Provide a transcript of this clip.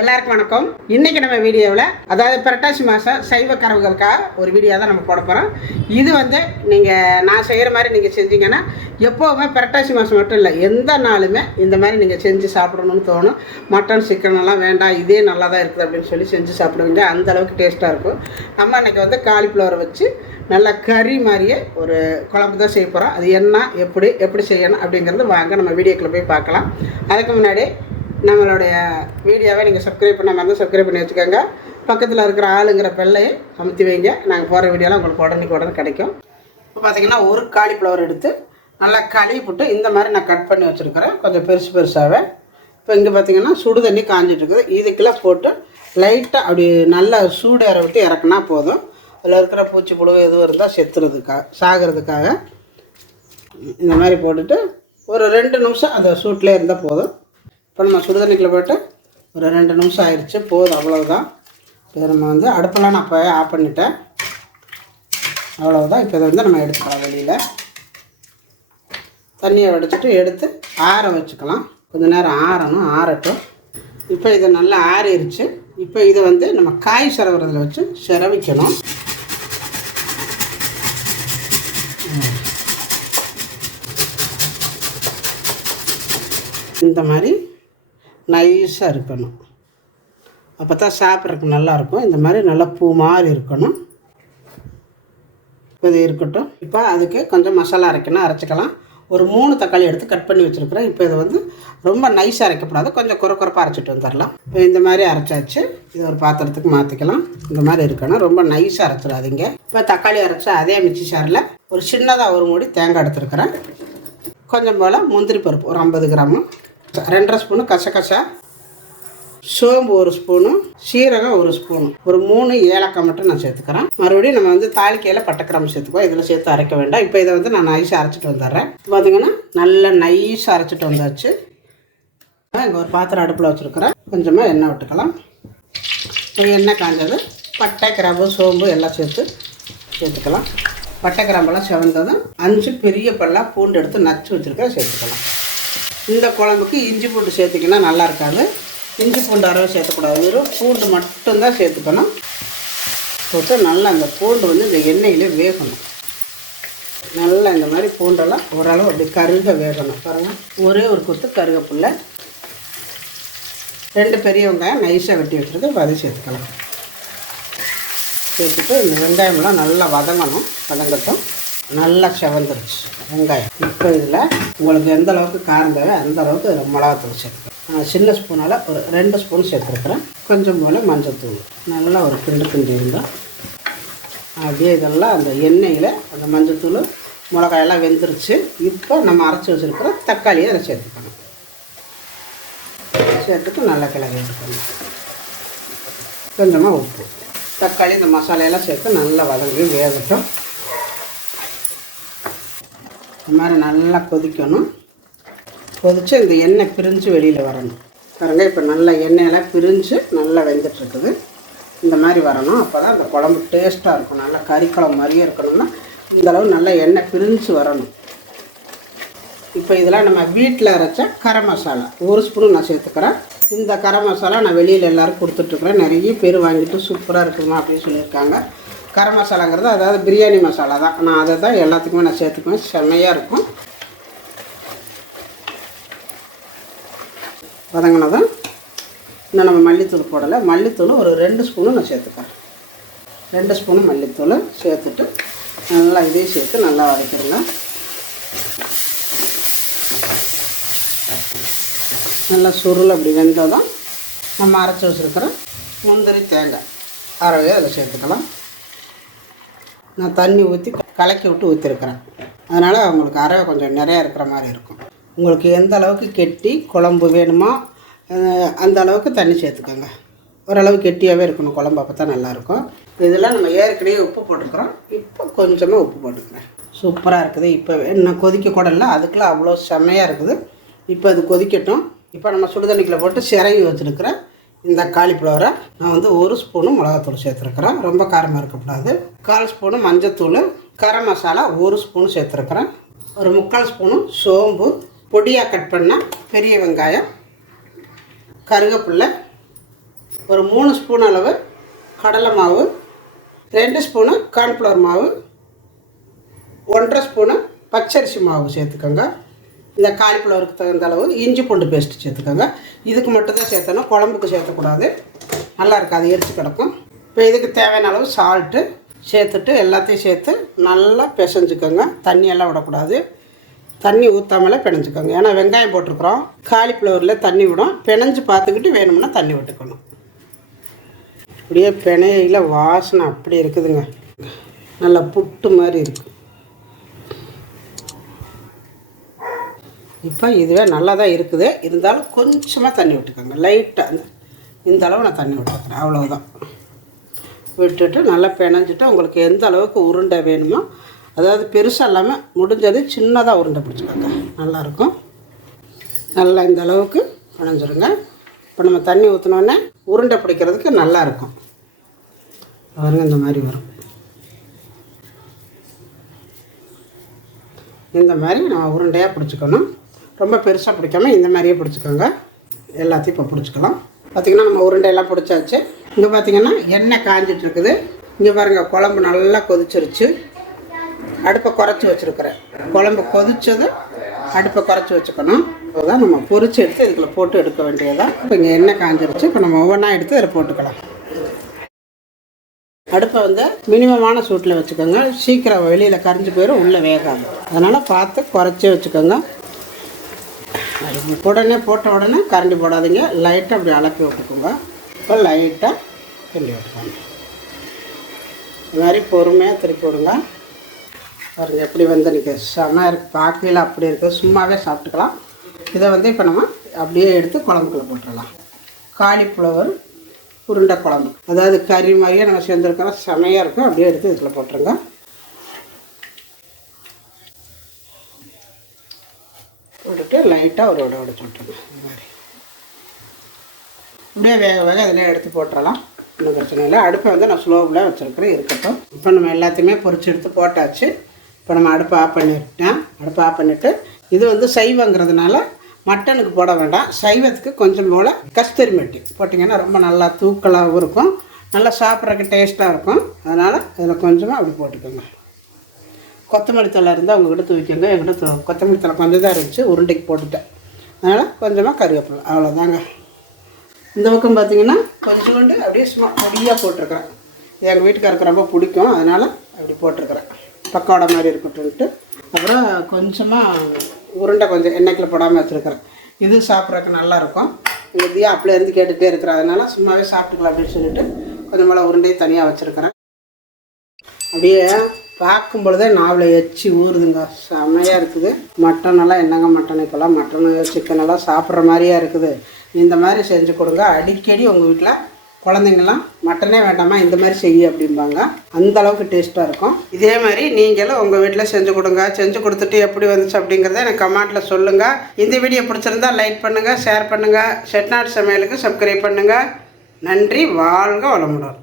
எல்லாருக்கும் வணக்கம். இன்னைக்கு நம்ம வீடியோவில் அதாவது புரட்டாசி மாதம் சைவ கறவுகளுக்காக ஒரு வீடியோ தான் நம்ம போட போகிறோம் இது வந்து நீங்கள் நான் செய்கிற மாதிரி நீங்கள் செஞ்சீங்கன்னா எப்போவுமே புரட்டாசி மாதம் மட்டும் இல்லை எந்த நாளுமே இந்த மாதிரி நீங்கள் செஞ்சு சாப்பிடணும்னு தோணும். மட்டன் சிக்கன் எல்லாம் வேண்டாம் இதே நல்லா தான் இருக்குது அப்படின்னு சொல்லி செஞ்சு சாப்பிடுவீங்க அந்த அளவுக்கு டேஸ்ட்டாக இருக்கும். நம்ம அன்றைக்கி வந்து காலிஃப்ளவரை வச்சு நல்லா கறி மாதிரியே ஒரு குழம்பு தான் செய்ய போகிறோம் அது என்ன எப்படி எப்படி செய்யணும் அப்படிங்கிறது வாங்க நம்ம வீடியோக்குள்ளே போய் பார்க்கலாம். அதுக்கு முன்னாடி நம்மளுடைய வீடியோவை நீங்கள் சப்ஸ்கிரைப் பண்ணாமல் இருந்தால் சப்ஸ்கிரைப் பண்ணி வச்சுக்கோங்க. பக்கத்தில் இருக்கிற ஆளுங்கிற பெல்லையை அமுத்தி வைங்க. நாங்கள் போகிற வீடியோலாம் உங்களுக்கு உடனே உடனே கிடைக்கும். இப்போ பார்த்தீங்கன்னா ஒரு காலிஃப்ளவர் எடுத்து நல்லா கழுவி போட்டு இந்த மாதிரி நான் கட் பண்ணி வச்சுருக்கிறேன். கொஞ்சம் பெருசு பெருசாகவே இப்போ இங்கே பார்த்தீங்கன்னா சுடு தண்ணி காஞ்சிட்ருக்குது இதுக்கெல்லாம் இதுக்குள்ளே போட்டு லைட்டாக அப்படி நல்லா சூடு இற விட்டு இறக்குனா போதும். அதில் இருக்கிற பூச்சி புழு எதுவும் இருந்தால் செத்துறதுக்காக சாகிறதுக்காக இந்த மாதிரி போட்டுட்டு ஒரு ரெண்டு நிமிஷம் அந்த சூட்லேயே இருந்தால் போதும். இப்போ நம்ம சுடுதண்ணிக்கில் போட்டு ஒரு ரெண்டு நிமிஷம் ஆயிடுச்சு. போதும் அவ்வளோதான் இதை நம்ம வந்து அடுப்பெல்லாம் நான் இப்போ ஆஃப் பண்ணிட்டேன். அவ்வளோதான் இப்போ இதை வந்து நம்ம எடுத்துக்கலாம் வெளியில். தண்ணியை வடிச்சிட்டு எடுத்து ஆற வச்சுக்கலாம். கொஞ்ச நேரம் ஆறணும் ஆறட்டும். இப்போ இதை நல்லா ஆறிடுச்சு இப்போ இதை வந்து நம்ம காய் சிரவுறதுல வச்சு சிரவிக்கணும். இந்த மாதிரி நைஸாக இருக்கணும். அப்போ தான் சாப்பிட்றதுக்கு நல்லாயிருக்கும். இந்த மாதிரி நல்லா பூ மாதிரி இருக்கணும். இது இருக்கட்டும். இப்போ அதுக்கு கொஞ்சம் மசாலா அரைக்கணும். அரைச்சிக்கலாம். ஒரு மூணு தக்காளி எடுத்து கட் பண்ணி வச்சுருக்குறேன். இப்போ இதை வந்து ரொம்ப நைஸாக அரைக்கப்படாது கொஞ்சம் குறக்குறப்பாக அரைச்சிட்டு வந்துடலாம். இப்போ இந்த மாதிரி அரைச்சாச்சு. இது ஒரு பாத்திரத்துக்கு மாற்றிக்கலாம் இந்த மாதிரி இருக்கணும். ரொம்ப நைஸாக அரைச்சிடாதீங்க. இப்போ தக்காளி அரைச்சா அதே மிச்சி சாரில் ஒரு சின்னதாக ஒரு மூடி தேங்காய் எடுத்துருக்குறேன். கொஞ்சம் போல் முந்திரி பருப்பு ஒரு ஐம்பது கிராமு. ரெண்டரை ஸ்பூனு கசகசா சோம்பு ஒரு ஸ்பூனு சீரகம் ஒரு ஸ்பூனு. ஒரு மூணு ஏலக்காய் மட்டும் நான் சேர்த்துக்கிறேன். மறுபடியும் நம்ம வந்து தாளிக்கையில் பட்டைக்கிராம்பு சேர்த்துக்கோ இதில் சேர்த்து அரைக்க வேண்டாம். இப்போ இதை வந்து நான் நைஸாக அரைச்சிட்டு வந்துடுறேன். பார்த்தீங்கன்னா நல்லா நைஸாக அரைச்சிட்டு வந்தாச்சு. இங்கே ஒரு பாத்திரம் அடுப்பில் வச்சுருக்கிறேன். கொஞ்சமாக எண்ணெய் விட்டுக்கலாம். ஒரு எண்ணெய் காஞ்சது. பட்டை கிராம்பு சோம்பு எல்லாம் சேர்த்து சேர்த்துக்கலாம். பட்டை கிராம்பெல்லாம் செவந்ததும் அஞ்சு பெரிய பல்லா பூண்டு எடுத்து நச்சு வச்சுருக்கேன் சேர்த்துக்கலாம். இந்த குழம்புக்கு இஞ்சி பூண்டு சேர்த்திங்கன்னா நல்லா இருக்காது இஞ்சி பூண்டு அறவை சேர்த்தக்கூடாது. வெறும் பூண்டு மட்டும்தான் சேர்த்துக்கணும். போட்டு நல்லா அந்த பூண்டு வந்து இந்த எண்ணெயில் வேகணும். நல்லா இந்த மாதிரி பூண்டெல்லாம் ஓரளவு அப்படி கருக வேகணும். பாருங்கள் ஒரே ஒரு கொத்து கருகப்புள்ள. ரெண்டு பெரிய வெங்காயம் நைஸாக வெட்டி வச்சுருக்கு வதை சேர்த்துக்கலாம். சேர்த்துட்டு இந்த வெங்காயம்லாம் நல்லா வதங்கணும். வதங்கட்டும். நல்லா செவந்துருச்சு வெங்காயம். இப்போ இதில் உங்களுக்கு எந்த அளவுக்கு காரம் தேவை அந்த அளவுக்கு இதில் மிளகாத்தூள் சேர்த்துக்கிறேன். நான் சின்ன ஸ்பூனால் ஒரு ரெண்டு ஸ்பூன் சேர்த்துருக்குறேன். கொஞ்சம் போல் மஞ்சத்தூள். நல்லா ஒரு கிண்டு கிண்டி இருந்தால் அப்படியே இதெல்லாம் அந்த எண்ணெயில் அந்த மஞ்சத்தூள் மிளகாயெல்லாம் வெந்துருச்சு. இப்போ நம்ம அரைச்சி வச்சுருக்கிற தக்காளியை அதை சேர்த்துக்கணும். சேர்த்துட்டு நல்லா கிளம்பி எடுத்துக்கணும் கொஞ்சமாக உப்பு. தக்காளி இந்த மசாலையெல்லாம் சேர்த்து நல்லா வதங்கி வேகட்டும். இந்த மாதிரி நல்லா கொதிக்கணும். கொதித்து இந்த எண்ணெய் பிரிஞ்சு வெளியில் வரணும். பாருங்க இப்போ நல்லா எண்ணெயெல்லாம் பிரிஞ்சு நல்லா வெந்துட்டுருக்குது. இந்த மாதிரி வரணும். அப்போ தான் அந்த குழம்பு டேஸ்ட்டாக இருக்கும். நல்லா கறி குழம்பு மாதிரியே இருக்கணும்னா இந்தளவு நல்லா எண்ணெய் பிரிஞ்சு வரணும். இப்போ இதெல்லாம் நம்ம வீட்டில் அரைச்ச கரம் மசாலா. ஒரு ஸ்பூன் நான் சேர்த்துக்கிறேன். இந்த கரம் மசாலா நான் வெளியில் எல்லோரும் கொடுத்துட்ருக்குறேன் நிறைய பேர் வாங்கிட்டு சூப்பராக இருக்குமா அப்படின்னு சொல்லியிருக்காங்க. கரம் மசாலாங்கிறது அதாவது பிரியாணி மசாலா தான். நான் அதை தான் எல்லாத்துக்குமே நான் சேர்த்துக்குவேன். செம்மையாக இருக்கும். வதங்கினதும் இன்னும் நம்ம மல்லித்தூள் போடலை. மல்லித்தூள் ஒரு ரெண்டு ஸ்பூனும் நான் சேர்த்துக்கிறேன் ரெண்டு ஸ்பூனு மல்லித்தூள் சேர்த்துட்டு நல்லா இதையும் சேர்த்து நல்லா வதக்கிடுங்க நல்லா சுருள் அப்படி வெந்ததும் நம்ம அரைச்சி வச்சுருக்கிற முந்திரி தேங்காய் அறவே அதில் சேர்த்துக்கலாம். நான் தண்ணி ஊற்றி கலக்கி விட்டு ஊற்றிருக்கிறேன் அதனால் உங்களுக்கு அரை கொஞ்சம் நிறையா இருக்கிற மாதிரி இருக்கும். உங்களுக்கு எந்த அளவுக்கு கெட்டி குழம்பு வேணுமோ அந்த அளவுக்கு தண்ணி சேர்த்துக்கோங்க. ஓரளவு கெட்டியாகவே இருக்கணும். குழம்பு அப்போ தான் நல்லாயிருக்கும் இதெல்லாம் நம்ம ஏற்கனவே உப்பு போட்டுக்கிறோம். இப்போ கொஞ்சமாக உப்பு போட்டுக்கிறேன். சூப்பராக இருக்குது. இப்போ இன்னும் கொதிக்க கூட இல்லை. அதுக்குள்ள அவ்வளோ செம்மையாக இருக்குது. இப்போ அது கொதிக்கட்டும். இப்போ நம்ம சுடுதண்ணிக்கில் போட்டு சிறகி வச்சுருக்கிறேன் இந்த காலிஃப்ளவரை நான் வந்து ஒரு ஸ்பூனு மிளகாத்தூள் சேர்த்துருக்குறேன். ரொம்ப காரமாக இருக்கக்கூடாது. கால் ஸ்பூனு மஞ்சத்தூள் கரம் மசாலா ஒரு ஸ்பூன் சேர்த்துருக்குறேன். ஒரு முக்கால் ஸ்பூனு சோம்பு பொடியாக கட் பண்ணால் பெரிய வெங்காயம் கருகப்பில்லை ஒரு மூணு ஸ்பூன் அளவு கடலை மாவு ரெண்டு ஸ்பூனு கார்ன்ஃப்ளவர் மாவு ஒன்றரை ஸ்பூனு பச்சரிசி மாவு சேர்த்துக்கோங்க. இந்த காலிஃப்ளவருக்கு தகுந்த அளவு இஞ்சி பூண்டு பேஸ்ட் சேர்த்துக்கோங்க. இதுக்கு மட்டும் தான் சேர்த்தணும். குழம்புக்கு சேர்த்தக்கூடாது நல்லா இருக்காது எரிச்சு கிடக்கும். இப்போ இதுக்கு தேவையான அளவு சால்ட்டு சேர்த்துட்டு எல்லாத்தையும் சேர்த்து நல்லா பிசைஞ்சுக்கோங்க. தண்ணியெல்லாம் விடக்கூடாது. தண்ணி ஊற்றாமலே பிணைஞ்சுக்கோங்க. ஏன்னா வெங்காயம் போட்டிருக்கிறோம். காலிஃப்ளவரில் தண்ணி விடும். பிணைஞ்சு பார்த்துக்கிட்டு வேணும்னா தண்ணி விட்டுக்கணும். அப்படியே பிணையில வாசனை அப்படி இருக்குதுங்க. நல்லா புட்டு மாதிரி இருக்குது இப்போ இதுவே நல்லா தான் இருக்குது. இருந்தாலும் கொஞ்சமாக தண்ணி விட்டுக்கோங்க. லைட்டாக இந்த அளவு நான் தண்ணி விட்டுக்கிறேன். அவ்வளோதான் விட்டுட்டு நல்லா பிணைஞ்சிட்டு உங்களுக்கு எந்த அளவுக்கு உருண்டை வேணுமோ அதாவது பெருசாக இல்லாமல் முடிஞ்சது சின்னதாக உருண்டை பிடிச்சிக்கோங்க. நல்லாயிருக்கும். நல்லா இந்த அளவுக்கு பிணைஞ்சிருங்க. இப்போ நம்ம தண்ணி ஊற்றினோடனே உருண்டை பிடிக்கிறதுக்கு நல்லா இருக்கும் பாருங்க இந்த மாதிரி வரும். இந்த மாதிரி நம்ம உருண்டையாக பிடிச்சிக்கணும். ரொம்ப பெருசாக பிடிக்காம இந்த மாதிரியே பிடிச்சிக்கோங்க. எல்லாத்தையும் இப்போ பிடிச்சிக்கலாம். பார்த்திங்கன்னா நம்ம உருண்டையெல்லாம் பிடிச்சாச்சு. இங்கே பார்த்தீங்கன்னா எண்ணெய் காஞ்சிட்டு இருக்குது இங்கே பாருங்கள் குழம்பு நல்லா கொதிச்சிருச்சு. அடுப்பை குறைச்சி வச்சுருக்கிறேன். குழம்பு கொதிச்சதும் அடுப்பை குறைச்சி வச்சுக்கணும். அதுதான் நம்ம பொறிச்சு எடுத்து இதுக்குள்ள போட்டு எடுக்க வேண்டியதான் இப்போ இங்கே எண்ணெய் காஞ்சிருச்சு. இப்போ நம்ம ஒவ்வொன்றா எடுத்து இதில் போட்டுக்கலாம். அடுப்பை வந்து மினிமமான சூட்டில் வச்சுக்கோங்க. சீக்கிரம் வெளியில் கரைஞ்சி போயிடும் உள்ளே வேகாது. அதனால் பார்த்து குறைச்சி வச்சுக்கோங்க. உடனே போட்ட உடனே கரண்டி போடாதீங்க. லைட்டாக அப்படி அலப்பி விட்டுக்கோங்க. இப்போ லைட்டாக கிண்டி விட்டுக்கோங்க இது மாதிரி பொறுமையாக திருப்பி விடுங்க பாருங்கள் எப்படி வந்து நிற்க செம பாக்கையில் பார்க்கையில் அப்படி இருக்குது சும்மாவே சாப்பிட்டுக்கலாம். இதை வந்து இப்போ நம்ம அப்படியே எடுத்து குழம்புக்குள்ள போட்டுடலாம். காலிஃப்ளவர் உருண்டை குழம்பு. அதாவது கறி மாதிரியே நம்ம சேர்ந்துருக்கோம் செமையாக இருக்கும். அப்படியே எடுத்து இதில் போட்டுருங்க. போட்டுட்டு லைட்டாக ஒரு விட உடச்சு விட்டுருங்க இந்த மாதிரி. அப்படியே வேக வேக அதில் எடுத்து போட்டுடலாம் ஒன்றும் பிரச்சனை இல்லை. அடுப்பை வந்து நான் ஸ்லோவில் வச்சுருக்கிறேன் இருக்கட்டும். இப்போ நம்ம எல்லாத்தையுமே பொறிச்சு எடுத்து போட்டாச்சு. இப்போ நம்ம அடுப்பை ஆஃப் பண்ணிட்டேன். அடுப்பை ஆஃப் பண்ணிவிட்டு இது வந்து சைவங்கிறதுனால மட்டனுக்கு போட வேண்டாம். சைவத்துக்கு கொஞ்சம் போல் கஸ்தூரி மெட்டி போட்டிங்கன்னா ரொம்ப நல்லா தூக்கலாகவும் இருக்கும். நல்லா சாப்பிட்றதுக்கு டேஸ்ட்டாக இருக்கும். அதனால் அதில் கொஞ்சமாக அப்படி போட்டுக்கோங்க. கொத்தமல்லி தழை இருந்தால் அவங்கக்கிட்ட தூக்கிங்க என்கிட்ட கொத்தமல்லி தழை கொஞ்சம் தான் இருந்துச்சு. உருண்டைக்கு போட்டுட்டேன். அதனால் கொஞ்சமாக கருவேப்பிலை. அவ்வளோதாங்க இந்த பக்கம் பார்த்தீங்கன்னா கொஞ்சோண்டு அப்படியே சும்மா பொடியாக போட்டிருக்கிறேன். எங்கள் வீட்டுக்காரருக்கு ரொம்ப பிடிக்கும். அதனால் அப்படி போட்டிருக்கிறேன். பக்கோடை மாதிரி இருக்கட்டும்ட்டு அப்புறம் கொஞ்சமாக உருண்டை கொஞ்சம் எண்ணெய்க்கில் போடாமல் வச்சுருக்கிறேன். இது சாப்பிட்றதுக்கு நல்லாயிருக்கும். இதையும் அப்படியே இருந்து கேட்டுகிட்டே இருக்கிறேன். அதனால சும்மாவே சாப்பிட்டுக்கலாம் அப்படின்னு சொல்லிட்டு கொஞ்சம் மேலே உருண்டையை தனியாக வச்சுருக்கிறேன். அப்படியே பார்க்கும் பொழுதே நாவலை எச்சி ஊறுதுங்க. செமையாக இருக்குது. மட்டன் எல்லாம் என்னங்க மட்டன் இப்போல்லாம்? மட்டன் சிக்கன் எல்லாம் சாப்பிட்ற மாதிரியா இருக்குது. இந்த மாதிரி செஞ்சு கொடுங்க. அடிக்கடி உங்கள் வீட்டில் குழந்தைங்கலாம் மட்டனே வேண்டாமா இந்த மாதிரி செய்ய அப்படிம்பாங்க. அந்த அளவுக்கு டேஸ்ட்டாக இருக்கும். இதே மாதிரி நீங்களும் உங்கள் வீட்டில் செஞ்சு கொடுங்க. செஞ்சு கொடுத்துட்டு எப்படி வந்துச்சு அப்படிங்கிறத எனக்கு கமெண்ட்டில் சொல்லுங்கள் இந்த வீடியோ பிடிச்சிருந்தா லைக் பண்ணுங்கள் ஷேர் பண்ணுங்கள் செட்நாட் சமையலுக்கு சப்ஸ்கிரைப் பண்ணுங்கள் நன்றி வாழ்க வளமுடன்.